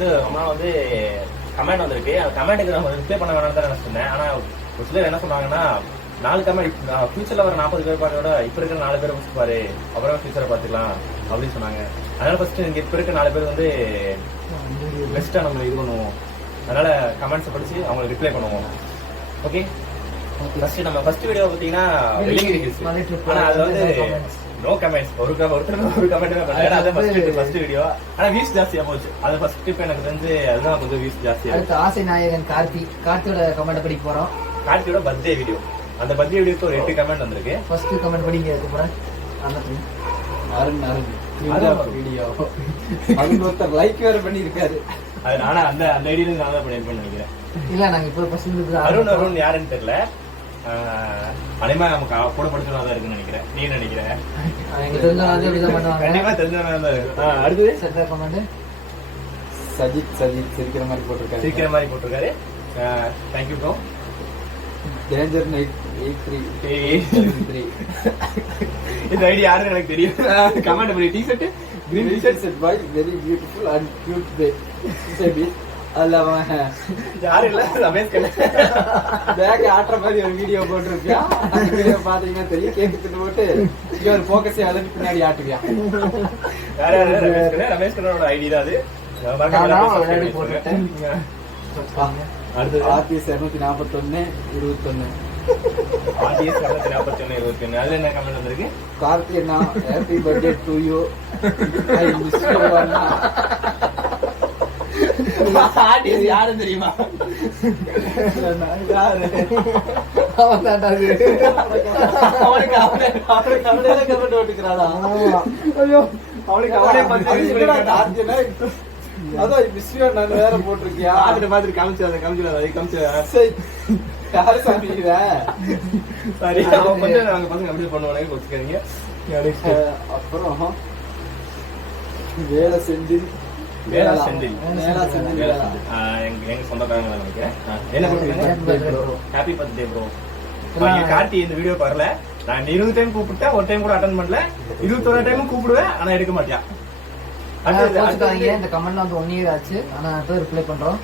வந்து ரொம்ப நாள் வந்து கமெண்ட் வந்திருக்கு. அந்த கமெண்ட்டுக்கு நம்ம ரிப்ளை பண்ண வேணாம்னு தான் நினைச்சிருந்தேன். ஆனா ஒரு சிலர் என்ன சொன்னாங்கன்னா 4 கமெண்ட் ஃபியூச்சர்ல வர 40 பேர் பாருவோட இப்ப இருக்கிற 4 பேரை ஃபர்ஸ்ட் பாரு, அப்புறம் ஃபியூச்சரை பாத்துக்கலாம் அப்படின்னு சொன்னாங்க. அதனால ஃபர்ஸ்ட் இங்க இப்ப இருக்க 4 பேர் வந்து பெஸ்டா நம்ம இது பண்ணுவோம். அதனால கமெண்ட்ஸ் படிச்சு அவங்களுக்கு ரிப்ளை பண்ணுவோம். ஓகே, ஃபர்ஸ்ட் நம்ம ஃபர்ஸ்ட் வீடியோ பாத்தீங்கன்னா வெள்ளிங்கிரி ஹில்ஸ். ஆனா அது வந்து நோ கமெண்ட்ஸ், ஒருத்தர் ஒரு கமெண்ட் தான் பண்ணாரு. அது ஃபர்ஸ்ட் வீடியோ. ஆனா வியூஸ் ஜாஸ்தியா போச்சு. அது ஃபர்ஸ்ட் டிப் எனக்கு தெரிஞ்சு அதுதான் கொஞ்சம் வியூஸ் ஜாஸ்தியா. அடுத்து ஆசை நாயகன் கார்த்தியோட கமெண்ட் படிக்க போறோம். கார்த்தியோட பர்த்டே வீடியோ. அந்த பர்த்டே வீடியோக்கு ஒரு 8 கமெண்ட் வந்திருக்கு. ஃபர்ஸ்ட் கமெண்ட் படிங்க போறேன். அருண் வீடியோ அது ஒருத்தர் லைக் வேற பண்ணிருக்காரு. அது நானா அந்த ஐடியில நான் தான் பண்ணிருப்பேன்னு நினைக்கிறேன். இல்ல நாங்க இப்போ ஃபர்ஸ்ட் அருண் யாருன்னு தெரியல. அனிமா நமக்கு கூட படிச்சவனா தான் இருக்குன்னு நினைக்கிறேன். நீ நினைக்கிற? எங்க தெரிஞ்சவங்க அப்படிதான் பண்ணுவாங்க. கண்டிப்பா தெரிஞ்சவனா தான் இருக்கு. அடுத்து செட்டா கமெண்ட் சஜித் சிரிக்கிற மாதிரி போட்டிருக்காரு. Thank you bro. டேஞ்சர் நைட் 83 இந்த ஐடி யாருன்னு எனக்கு தெரியும். கமெண்ட் பண்ணி T-shirt green T-shirt set by very beautiful and cute baby. அல்ல யாரு இல்ல ரமேஷ் கண்ணு பேக் ஆட்டுற மாதிரி ஒரு வீடியோ போட்டிருக்கியா? அந்த வீடியோ பாத்தீங்கன்னா தெரியும். கேட்டு போட்டு இங்க ஒரு போக்கஸ் அழகு பின்னாடி ஆட்டுவியா? ரமேஷ் கண்ணோட ஐடி தான் அது. அடுத்து RTS 241 21 RTS 241 21. அதுல என்ன கமெண்ட் வந்திருக்கு? கார்த்தி அண்ணா happy birthday to you, I miss you அண்ணா. RTS யாருன்னு தெரியுமா? அவனுக்கு கமெண்ட் ஓட்டுக்கிறாடா. ஐயோ அவனுக்கு அவனே பார்த்து அதான் மிஸ் யூ அண்ணா வேற போட்டிருக்கியா? மாதிரி காமிச்சு யாரு சாமிக்கிற? சரி கொஞ்சம் நாங்க பசங்க அப்படி பண்ணுவாங்க வச்சுக்காதீங்க. அப்புறம் வேலை செந்தில் எங்க சொந்தக்காரங்க நினைக்கிறேன். என்ன பண்ணுறீங்க? Happy birthday bro. கார்த்தி இந்த வீடியோ வரல. நான் 20 டைம் கூப்பிட்டேன், ஒரு டைம் கூட அட்டன் பண்ணல. 21 டைமும் கூப்பிடுவேன், ஆனா எடுக்க மாட்டியா. இந்த கமெண்ட் வந்து 1 இயர் ஆச்சு. ஆனா இப்போ ரிப்ளை பண்றோம்.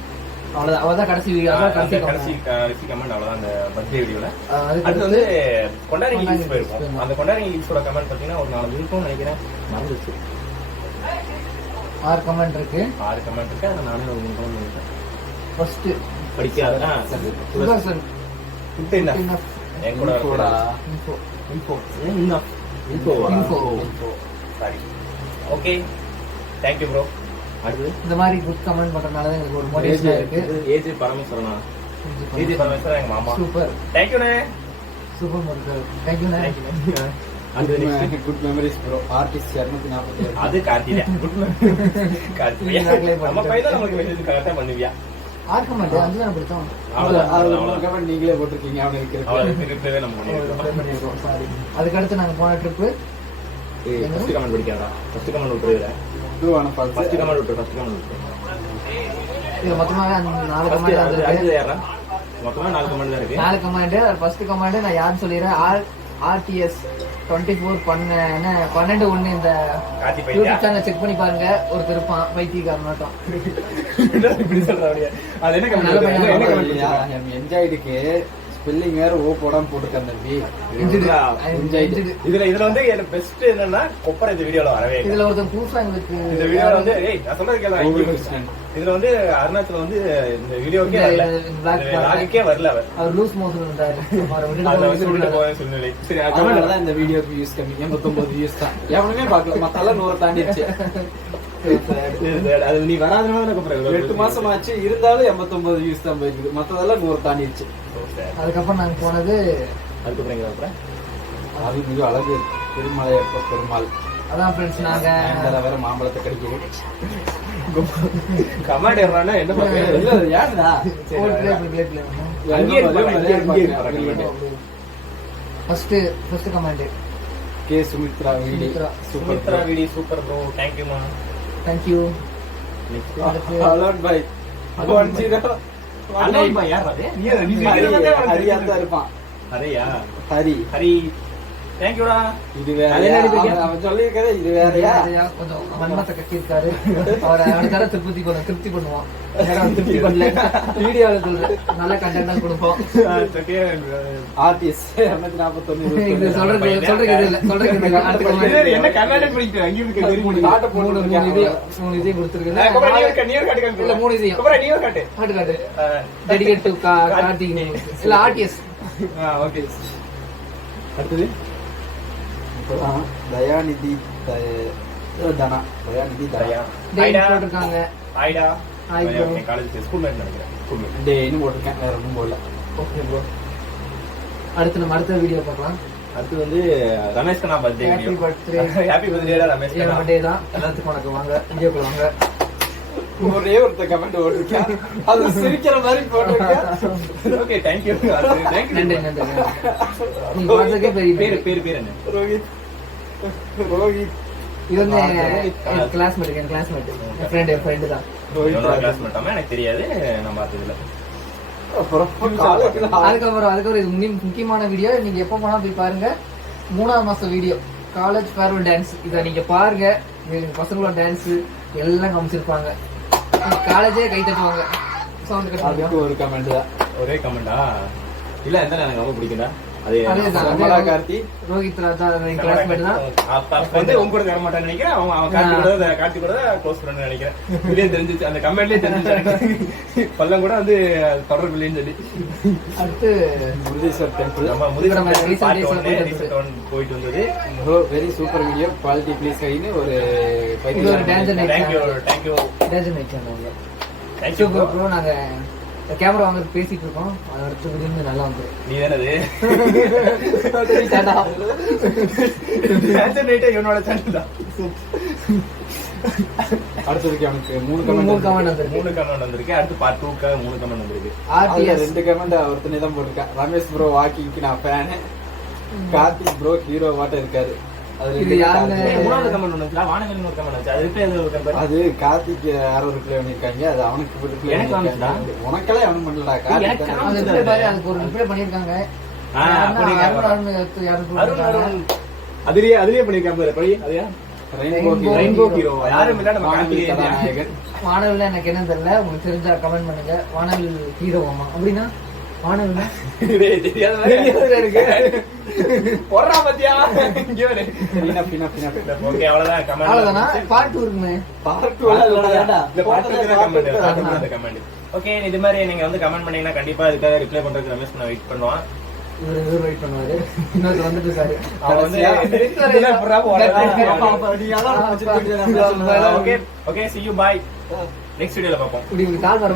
அவ்வளவுதான், அவதான் கடைசி வீடியோ. கடைசி கமெண்ட் அவ்வளவுதான் அந்த பர்த்டே வீடியோல. அடுத்து வந்து கொண்டாடி ஹில்ஸ் போயிருக்கோம். அந்த கொண்டாடி ஹில்ஸோட கமெண்ட் பாத்தீங்கன்னா ஒரு 4 இருக்கும்னு நினைக்கிறேன். மறந்துச்சு. 6 கமெண்ட் இருக்கு. அதை நானே ஒரு 3 கமெண்ட் பண்ணிட்டேன். ஃபர்ஸ்ட் படிக்காதா சுதர்சன் என்ன என் கூட info sorry. Okay, thank you bro. அடுத்து இந்த மாதிரி குட் கமெண்ட் பண்றதுனால தான் எனக்கு ஒரு மோட்டிவேஷனா இருக்கு. ஏஜி பரமேஸ்வரனா? ஏஜி பரமேஸ்வரன் எங்க மாமா. சூப்பர், தேங்க் யூ நே. சூப்பர் மோட்டிவேஷன், தேங்க் யூ நே. அது next good memories bro. RTS 247 அது கார்த்தியா. குட் கார்த்தியா. நம்ம பையன் நமக்கு மெசேஜ் கரெக்ட்டா பண்ணுவியா? 6 கமெண்ட் அஞ்சு தான் படிச்சோம். அவ்வளவு கமெண்ட் நீங்களே போட்டுருக்கீங்க. அவனுக்கு ரிப்ளைவே நம்ம பண்ணிருக்கோம். சாரி. அதுக்கு அடுத்து நாங்க போன ட்ரிப் ஃபர்ஸ்ட் கமெண்ட் படிக்காதா? ஃபர்ஸ்ட் கமெண்ட் விட்டுறீங்க. ஃபர்ஸ்ட் கமெண்ட் விட்டு. இது மொத்தமாவே 4 கமெண்ட் தான் இருக்கு. அடுத்து யாரா? மொத்தமா 4 கமெண்ட் தான் இருக்கு. 4 கமெண்ட். ஃபர்ஸ்ட் கமெண்ட் நான் யாருன்னு சொல்லிடுறேன். RTS 24 12 இந்த யூடியூப் சேனல் செக் பண்ணி பாருங்க. ஒரு திருப்பான் பைத்தியக்காரன் மட்டும். இப்படி சொல்றாங்க. அது என்ன கமெண்ட்? என்ஜாய்டுக்கு ஸ்பெல்லிங் வேற ஓ போடாம போட்டுருக்காங்க தம்பி. இதுல வந்து எனக்கு பெஸ்ட் என்னன்னா கொப்பரை இந்த வீடியோல வரவே இல்லை. இதுல ஒருத்தர் புதுசா எங்களுக்கு இந்த வீடியோல வந்து நான் சொல்றது கேளு. இதுல வந்து அருணாச்சல வந்து இந்த வீடியோக்கே வரல, லாகுக்கே வரல. அவர் லூஸ் மோஷன் இருந்தாரு. அத வந்து உள்ள போய் சொன்னேன். சரி, அதனால தான் இந்த வீடியோக்கு வியூஸ் கம்மி. 89 வியூஸ் தான். எவனுமே பார்க்கல. மத்தெல்லாம் 100 தாண்டிடுச்சு. அது நீ வராதனால கொப்பரை 8 மாசம் ஆச்சு. இருந்தாலும் 89 வியூஸ் தான் போயிருக்கு. மத்ததெல்லாம் 100 தாண்டிடுச்சு. அதுக்கப்புறம் நாங்க போனது அதுக்கப்புறம் அது மிக அழகு திருமலையப்ப பெருமாள். அதான் ஃப்ரெண்ட்ஸ் நாங்க வேற மாம்பழத்தை கடிக்கிறோம். கமெண்ட் ஏறானா என்ன பண்றது? இல்ல யாருடா ஃபர்ஸ்ட் கமெண்ட் கே Sumithra video super bro. Thank you மா. Thank you. அலர்ட் பை 10 அண்ணா பை யார் அது? நீ ஹரியா தான் இருப்பான். ஹரியா? ஹரி ஹரி தேங்க்யூடா. இது வேற அவன் சொல்லியிருக்கதே இது வேறயா கொஞ்சம் வன்மத்தை கட்டியிருக்காரு. அவரை அடுத்த திருப்தி பண்ணுவான். திருப்தி பண்ணல வீடியோல சொல்றேன். நல்ல கண்டென்ட் தான் கொடுப்போம். ஆர்டிஎஸ் 249 இது சொல்றது இல்ல. அடுத்த comment. என்ன கமெண்ட் பண்ணிட்டு அங்க இருக்கு மூணு இதையும் கொடுத்துருக்கேன். இல்ல 3 இதையும் காட்டு. டெடிகேட் டு கார்த்திக் இல்ல ஆர்டிஎஸ். ஓகே. அடுத்தது தயாநிதி தனா டேய் போட்டுருக்காங்க. ஹாய்டா. Hi bro. College school mate நினைக்கிறேன். School mate. டேய்னு போட்டிருக்கேன், வேற ஒன்றும் போடல. Okay bro. அடுத்து நம்ம அடுத்த வீடியோ பார்க்கலாம். அடுத்து வந்து Ramesh Kanna birthday video. Happy பர்த்டேடா ரமேஷ் கண்ணா. பர்த்டே தான். எல்லாத்துக்கும் வணக்கம். வாங்க வீடியோக்குள்ள வாங்க. ஒரே ஒருத்த கமெண்ட் போட்டிருக்கேன், அது சிரிக்கிற மாதிரி போட்டிருக்கேன். Okay thank you. நன்றி. நீங்க பார்த்ததுக்கே பெரிய பேர் என்ன? ரோஹித். இது வந்து என் கிளாஸ்மேட் என் ஃப்ரெண்டு தான். கிளாஸ்மேட் எனக்கு தெரியாது, நான் பார்த்தது இல்ல. அதுக்கப்புறம் இது முக்கியமான வீடியோ. நீங்க எப்ப போனா போய் பாருங்க. 3ஆம் மாசம் வீடியோ காலேஜ் ஃபேர்வெல் டான்ஸ். இதை நீங்க பாருங்க. பசங்களோட டான்ஸ் எல்லாம் காமிச்சிருப்பாங்க. காலேஜே கை தட்டுவாங்க. சவுண்ட் கட்டுவாங்க. ஒரு கமெண்ட் தான், ஒரே கமெண்டா இல்ல. எந்த எனக்கு ரொம்ப பிடிக்கும்டா. அதே கார்த்தி ரோஹித் ராஜா கிளாஸ்மேட் தான். அப்ப வந்து உங்க கூட தர மாட்டான்னு நினைக்கிறேன். அவன் கார்த்தி கூட க்ளோஸ் ஃப்ரெண்ட் நினைக்கிறேன். இதுலயே தெரிஞ்சிச்சு, அந்த கமெண்ட்லயே தெரிஞ்சிச்சு. பல்லம் கூட வந்து தொடர்பு இல்லைன்னு சொல்லி. அடுத்து முருதேஸ்வர் டெம்பிள். நம்ம போயிட்டு வந்தது. Very super video, quality please கைன்னு ஒரு தேங்க்யூ. ப்ரோ. நாங்க கேமரா வாங்க பேசிட்டு இருக்கோம். அடுத்த வீடியோ நல்லா வந்து நீ தானது என்னோட சேனல் தான். அடுத்ததுக்கு அவனுக்கு 3 கமெண்ட் வந்திருக்கு. அடுத்து பார்ட் 2க்கு 3 கமெண்ட் வந்திருக்கு. ஆர்டிஎஸ் 2 கமெண்ட் ஒருத்தனே தான் போட்டிருக்கேன். ரமேஷ் ப்ரோ வாக்கிங்க்கு நான் ஃபேன். கார்த்திக் ப்ரோ ஹீரோ வாட்ட இருக்காரு. இது யாருன்னு மூணாவது கமெண்ட் வந்துச்சுல, வானவில் ஒரு கமெண்ட் வந்துச்சு. அது ரிப்ளை எது ஒரு கமெண்ட்? அது கார்த்திக் யாரோ ரிப்ளை பண்ணிருக்காங்க. அது அவனுக்கு ரிப்ளை எனக்கு வந்துடா. உனக்கெல்லாம் அவனும் பண்ணலடா. கார்த்திக் அது ரிப்ளை பாரு. அதுக்கு ஒரு ரிப்ளை பண்ணிருக்காங்க. அதுலயே பண்ணிருக்காங்க. படி அதையா ரெயின்போ ஹீரோ யாரும் இல்ல. நம்ம கார்த்திக் வானவில் எனக்கு என்ன தெரியல. உங்களுக்கு தெரிஞ்சா கமெண்ட் பண்ணுங்க. வானவில் ஹீரோவாமா அப்படின்னா வானவில் போடுறா பத்தியா. ஓகே அவ்வளவுதான் கமெண்ட். அவ்வளவுதானா? பார்ட் 2 இருக்குமே. Part 2 comment. ஓகே இது மாதிரி நீங்க வந்து கமெண்ட் பண்ணீங்கன்னா கண்டிப்பா இதுக்காக ரிப்ளை பண்றதுக்கு ரமேஷ் பண்ண வெயிட் பண்ணுவான். இவரு வெயிட் பண்ணுவாரு. இன்னொரு வந்துட்டு இருக்காரு. அவன் வந்து okay see you bye. Next வீடியோல பாப்போம். இப்படி கால் வர